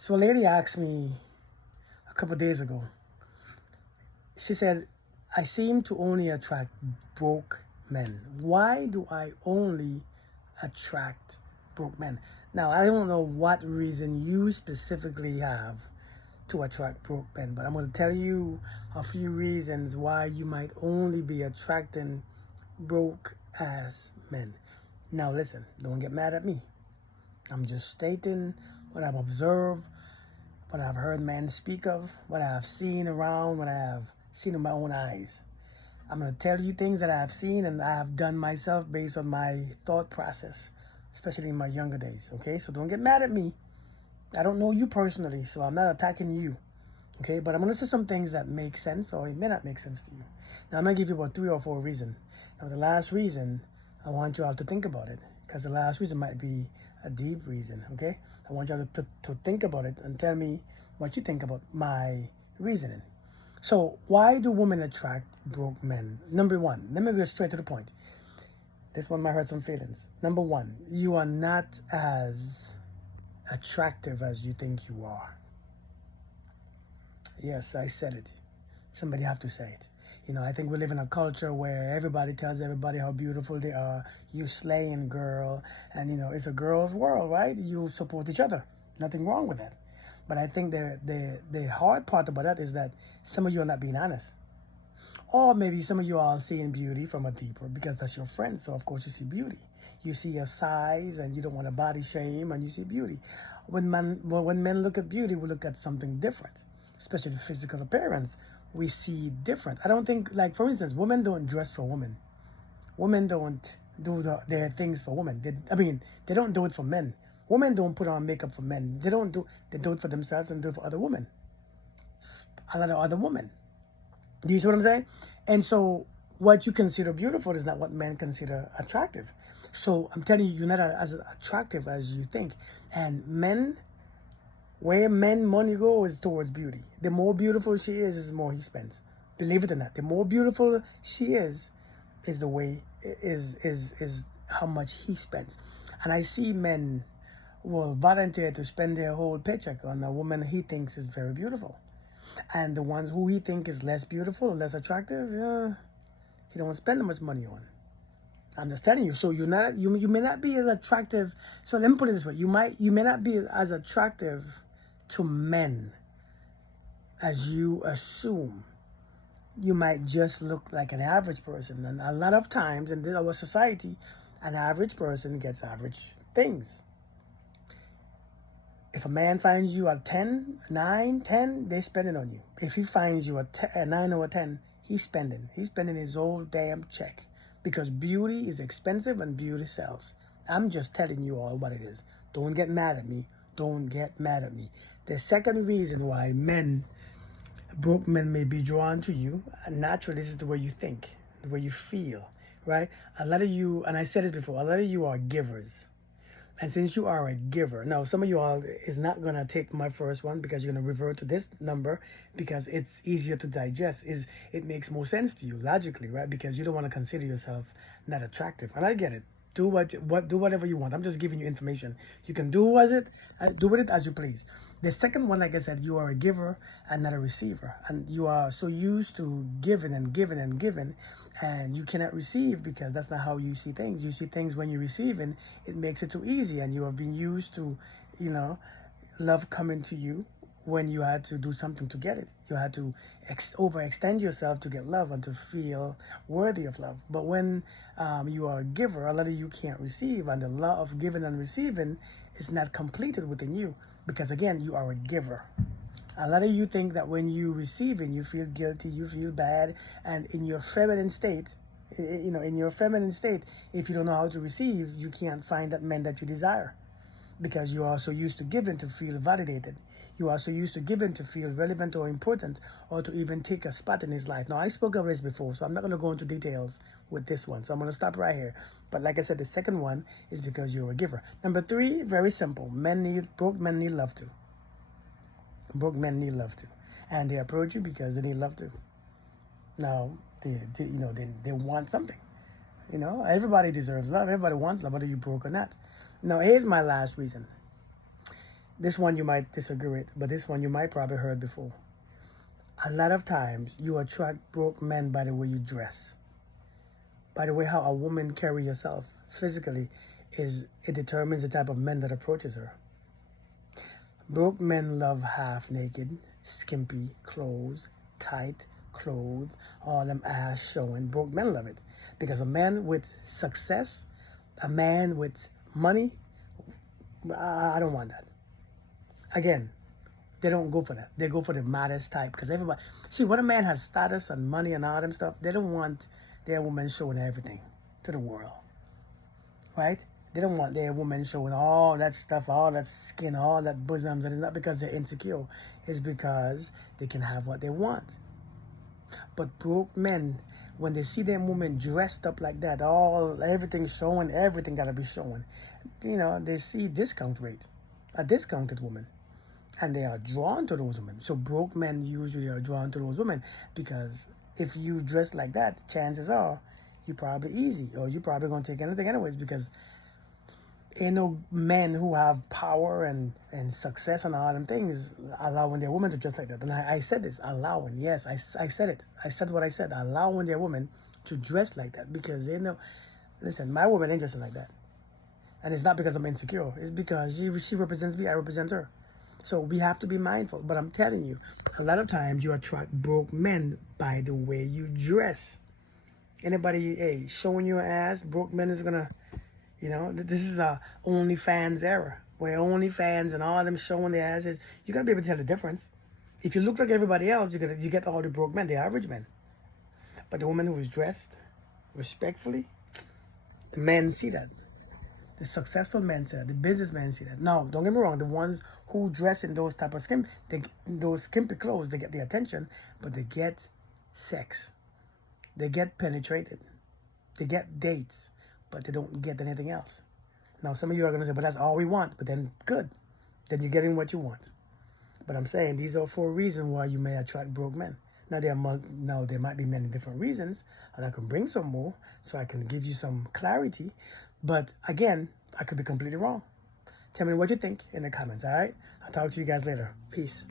So a lady asked me a couple of days ago. She said, I seem to only attract broke men. Why do I only attract broke men? Now, I don't know what reason you specifically have to attract broke men, but I'm going to tell you a few reasons why you might only be attracting broke ass men. Now, listen, don't get mad at me. I'm just stating what I've observed, what I've heard men speak of, what I've seen around, what I have seen with my own eyes. I'm going to tell you things that I have seen and I have done myself based on my thought process, especially in my younger days, okay? So don't get mad at me. I don't know you personally, so I'm not attacking you, okay? But I'm going to say some things that make sense or it may not make sense to you. Now, I'm going to give you about 3 or 4 reasons. Now, the last reason, I want you all to think about it because the last reason might be a deep reason, okay? I want you all to think about it and tell me what you think about my reasoning. So, why do women attract broke men? Number one, let me go straight to the point. This one might hurt some feelings. Number one, you are not as attractive as you think you are. Yes, I said it. Somebody have to say it. You know, I think we live in a culture where everybody tells everybody how beautiful they are. You slaying, girl. And, you know, it's a girl's world, right? You support each other. Nothing wrong with that. But I think the hard part about that is that some of you are not being honest. Or maybe some of you are seeing beauty from a deeper, because that's your friend. So, of course, you see beauty. You see your size and you don't want to body shame and you see beauty. When men look at beauty, we look at something different, especially physical appearance. We see different. I don't think, like, for instance, women don't dress for women. Women don't do their things for women. They don't do it for men. Women don't put on makeup for men. They do it for themselves and do it for other women. A lot of other women. Do you see what I'm saying? And so what you consider beautiful is not what men consider attractive. So I'm telling you, you're not as attractive as you think. And men, where men money goes is towards beauty. The more beautiful she is the more he spends. Believe it or not, the more beautiful she is the way is how much he spends. And I see men will volunteer to spend their whole paycheck on a woman he thinks is very beautiful. And the ones who he think is less beautiful or less attractive, he don't spend that much money on. I'm just telling you. So you may not be as attractive. So let me put it this way: you may not be as attractive to men as you assume. You might just look like an average person, and a lot of times in our society, an average person gets average things. If a man finds you a 10, 9, 10, they're spending on you. If he finds you a 9 or a 10, he's spending. He's spending his whole damn check. Because beauty is expensive and beauty sells. I'm just telling you all what it is. Don't get mad at me. Don't get mad at me. The second reason why broke men may be drawn to you, naturally, this is the way you think, the way you feel, right? A lot of you, and I said this before, a lot of you are givers. And since you are a giver, now some of you all is not going to take my first one because you're going to revert to this number because it's easier to digest. It makes more sense to you logically, right? Because you don't want to consider yourself not attractive. And I get it. Do whatever you want. I'm just giving you information. You can do with it as you please. The second one, like I said, you are a giver and not a receiver. And you are so used to giving and giving and giving, and you cannot receive because that's not how you see things. You see things when you're receiving, it makes it too easy, and you have been used to, love coming to you when you had to do something to get it. You had to overextend yourself to get love and to feel worthy of love. But when you are a giver, a lot of you can't receive, and the law of giving and receiving is not completed within you because, again, you are a giver. A lot of you think that when you receiving, you feel guilty, you feel bad, and in your feminine state, if you don't know how to receive, you can't find that man that you desire. Because you are so used to giving to feel validated. You are so used to giving to feel relevant or important or to even take a spot in his life. Now, I spoke about this before, so I'm not going to go into details with this one. So I'm going to stop right here. But like I said, the second one is because you're a giver. Number 3, very simple. Broke men need love too. Broke men need love too. And they approach you because they need love too. Now, they want something. Everybody deserves love. Everybody wants love, whether you broke or not. Now, here's my last reason. This one you might disagree with, but this one you might probably heard before. A lot of times you attract broke men by the way you dress. By the way how a woman carry herself physically, it determines the type of men that approaches her. Broke men love half naked, skimpy clothes, tight clothes, all them ass showing. Broke men love it. Because a man with success, a man with money, I don't want that. Again, they don't go for that. They go for the modest type. Because everybody, see, when a man has status and money and all them stuff, they don't want their woman showing everything to the world. Right? They don't want their woman showing all that stuff, all that skin, all that bosoms. And it's not because they're insecure. It's because they can have what they want. But broke men, when they see their woman dressed up like that, everything showing, everything got to be showing. They see discount rate, a discounted woman. And they are drawn to those women. So broke men usually are drawn to those women because if you dress like that, chances are you're probably easy or you're probably going to take anything anyways, because ain't no men who have power and success and all them things allowing their woman to dress like that. And I said this, allowing. Yes, I said it. I said what I said, allowing their woman to dress like that because they know, listen, my woman ain't dressing like that. And it's not because I'm insecure. It's because she represents me, I represent her. So we have to be mindful. But I'm telling you, a lot of times you attract broke men by the way you dress. Anybody, showing your ass, broke men is gonna, this is a OnlyFans era. Where OnlyFans and all them showing their asses, you gotta be able to tell the difference. If you look like everybody else, you get all the broke men, the average men. But the woman who is dressed respectfully, the men see that. The successful men see that. The businessmen see that. No, don't get me wrong. The ones who dress in those type of those skimpy clothes, they get the attention, but they get sex. They get penetrated. They get dates, but they don't get anything else. Now, some of you are going to say, but that's all we want. But then, good. Then you're getting what you want. But I'm saying these are 4 reasons why you may attract broke men. Now, there might be many different reasons, and I can bring some more so I can give you some clarity. But again, I could be completely wrong. Tell me what you think in the comments, all right? I'll talk to you guys later. Peace.